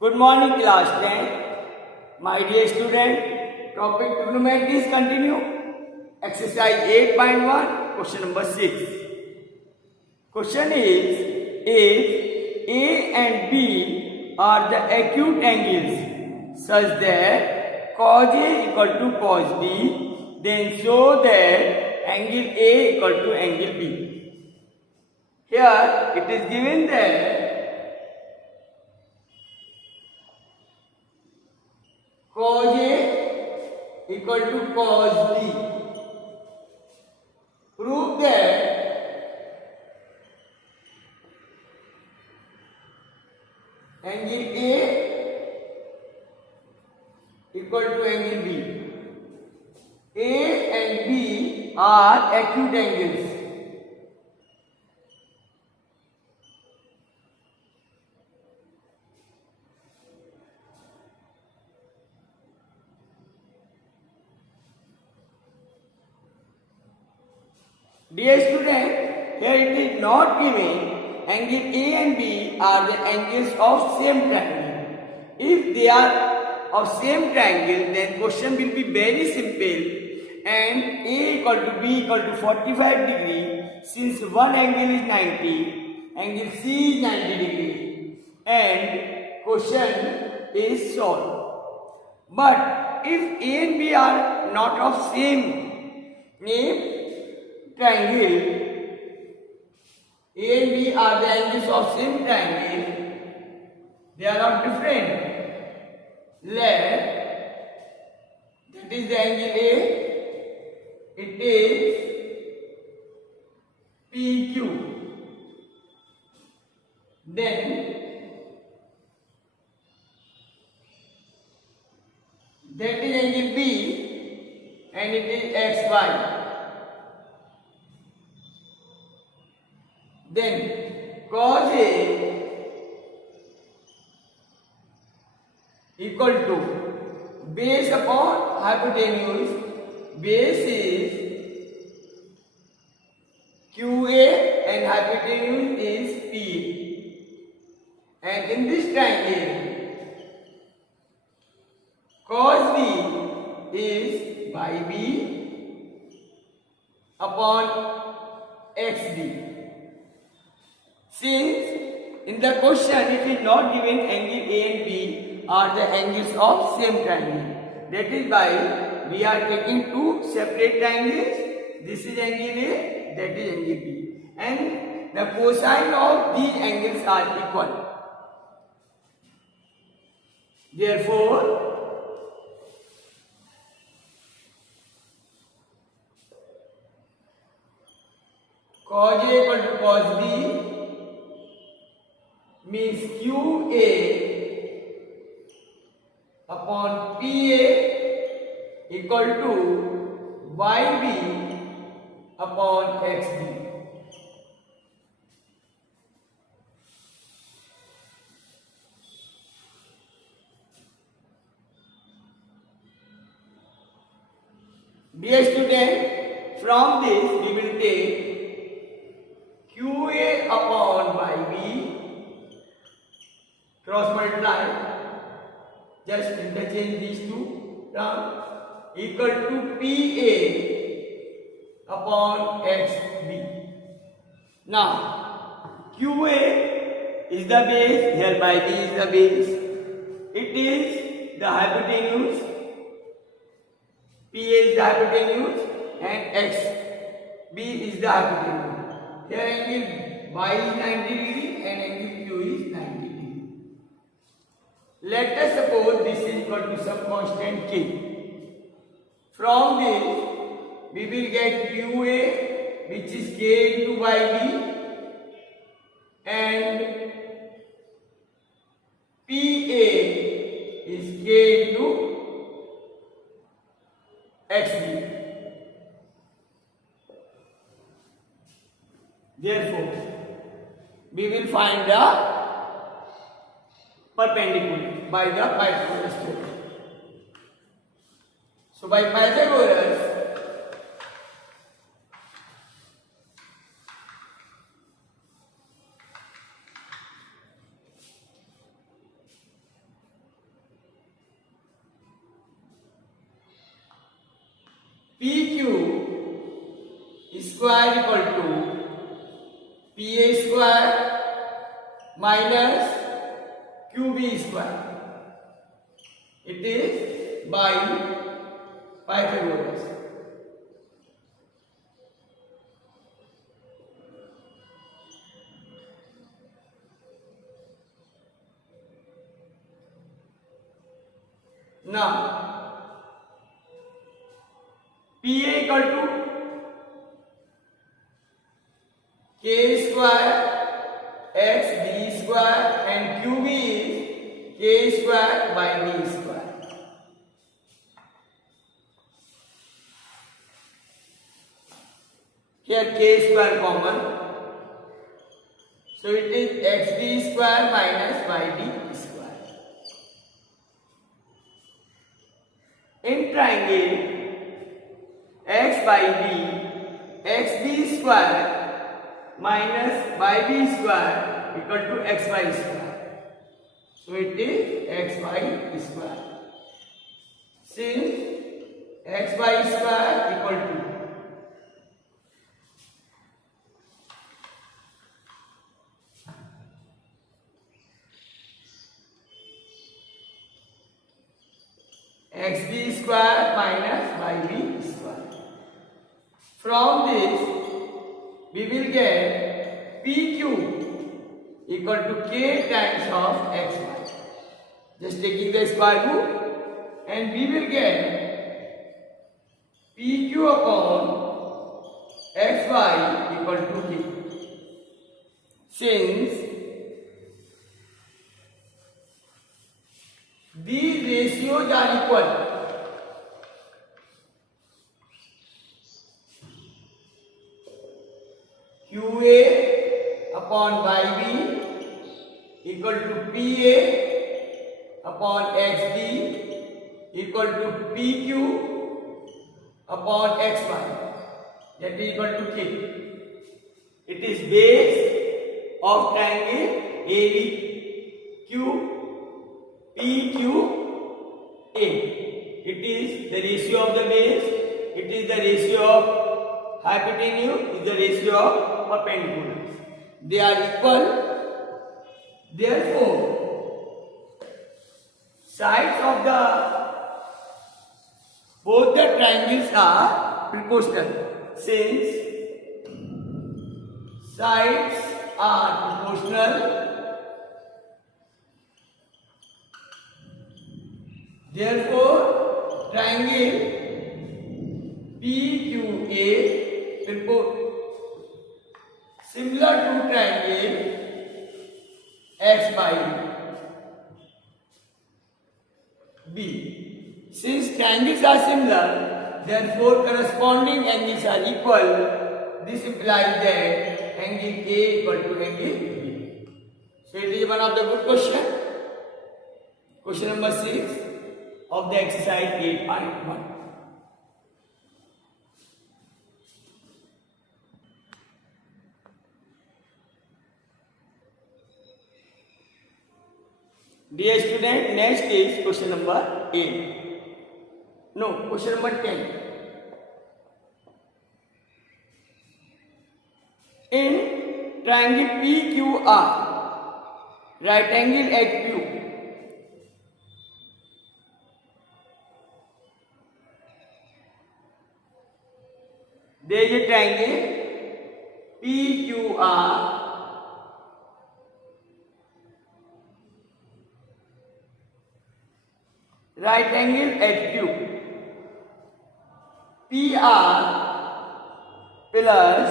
Good morning, class 10. My dear student, topic trigonometry is continue. Exercise 8.1, question number 6. Question is, if A and B are the acute angles such that cos A equal to cos B, then show that angle A equal to angle B. Here it is given that cos A equal to cos B. Prove that angle A equal to angle B. A and B are acute angles. Dear student, here it is not given angle A and B are the angles of same triangle. If they are of same triangle, then question will be very simple and A equal to B equal to 45 degree, since one angle is 90, angle C is 90 degree, and question is solved. But if A and B are not of same triangle, A and B are the angles of same triangle, they are not different. Let that is the angle A, it is PQ. Then that is angle B and it is XY. Then cos A equal to base upon hypotenuse. Base is QA and hypotenuse is P. And in this triangle, cos B is by B upon XB. Since in the question it is not given angle A and B are the angles of same triangle, that is why we are taking two separate triangles. This is angle A, that is angle B, and the cosine of these angles are equal. Therefore, cos A equal to cos B means QA upon PA equal to YB upon XB. Dear student, from this we will take QA upon YB, cross multiply, just interchange these two terms, equal to PA upon XB. Now, QA is the base, here YB is the base, it is the hypotenuse, PA is the hypotenuse and XB is the hypotenuse. Here angle Y is 90 degree and angle Q is 90 degree. Let us suppose this is equal to some constant K. From this we will get QA, which is K into YB, and PA is K into XB. Therefore, we will find the perpendicular by the Pythagoras theorem. So by Pythagoras, PQ square equal to PA square minus QB square. It is by Pythagoras. Now, PA equal to K square x d square and QB is K square by d square. Here K square common. So it is xd square minus yd square. In triangle x by d, xd square minus yb square equal to xy square. So it is xy square. Since xy square equal to xd square minus yb square. From this we will get PQ equal to K times of xy. Just taking the square root and we will get PQ upon xy equal to K. Since these ratios are equal, QA upon YB equal to PA upon XD equal to PQ upon XY, that is equal to K. It is base of triangle ABQ PQA. It is the ratio of the base, it is the ratio of hypotenuse, it is the ratio of perpendiculars. They are equal. Therefore, sides of the both the triangles are proportional. Since sides are proportional, therefore triangle PQA similar to triangle X by B. Since triangles are similar, therefore corresponding angles are equal. This implies that angle A equal to angle B. So it is one of the good question. Question number 6 of the exercise 8.1. Dear student, next is question number 8. No, question number 10. In triangle PQR, right angle at Q, there is a triangle PQR, right angle at Q. PR plus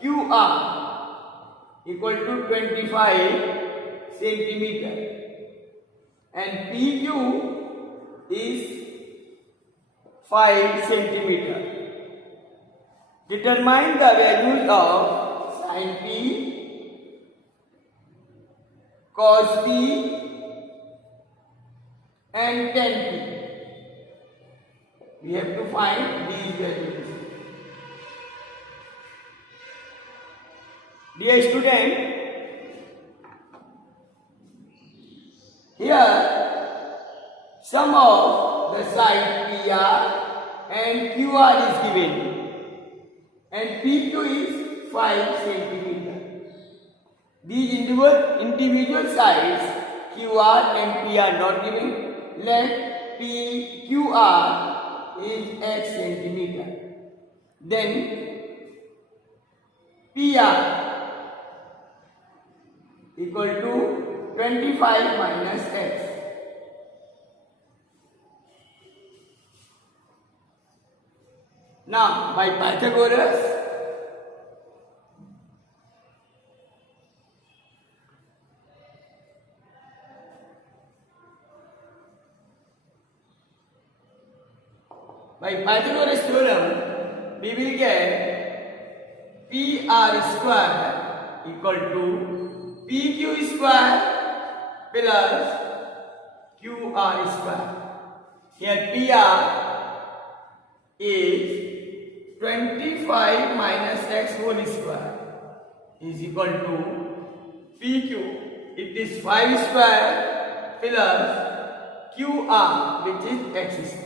QR equal to 25 centimeter and PQ is 5 centimeter. Determine the values of sin P, cos P and tan P. We have to find these values. Dear student, here sum of the side PR and QR is given, and PQ is 5 centimeter. These individual sides QR and P are not given. Let PQR is X centimeter. Then PR equal to 25 minus X. Now, by Pythagoras, theorem, we will get PR square equal to PQ square plus QR square. Here PR is 25 minus X whole square is equal to PQ. It is 5 square plus QR, which is X square.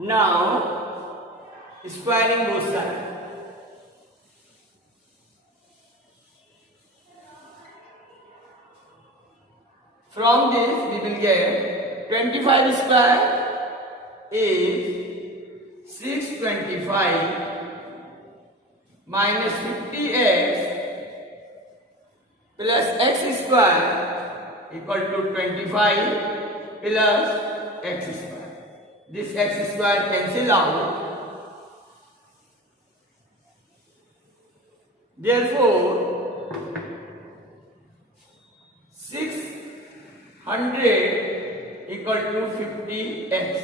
Now, squaring both sides. From this, we will get 25 square is 625 minus 50x plus x square equal to 25 plus x square. This x square cancel out. Therefore, 600 equal to 50x.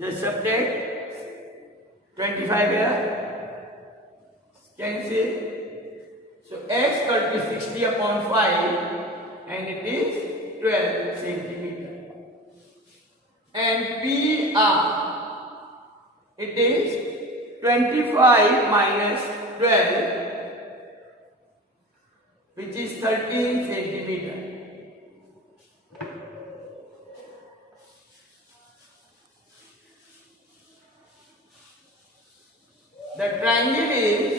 Just subtract 25 here. Cancel. So x equal to 60 upon 5 and it is 12 centimeter. And PR, it is 25 minus 12, which is 13 centimeter. The triangle is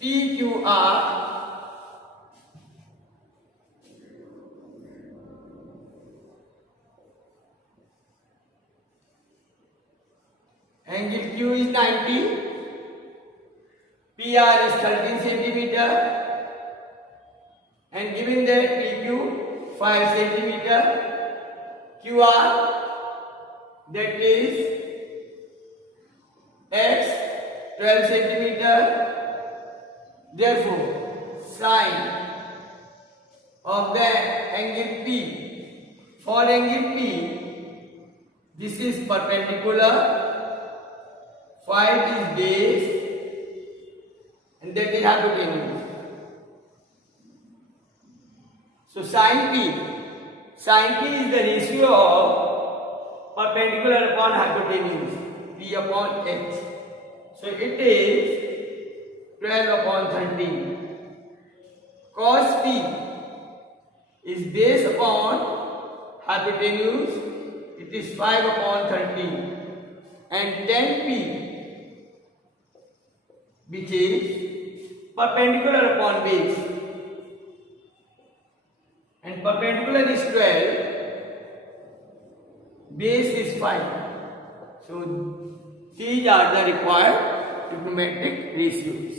PQR angle Q is 90, PR is 13 centimeter, and given that PQ 5 centimeter, QR that is X 12 centimeter. Therefore, sine of the angle P, for angle P, this is perpendicular, 5 is base, and that is hypotenuse. So sine P is the ratio of perpendicular upon hypotenuse, P upon H. So it is 12 upon 13. Cos P is base upon hypotenuse, it is 5 upon 13. And tan P, which is perpendicular upon base, and perpendicular is 12, base is 5. So these are the required trigonometric ratios.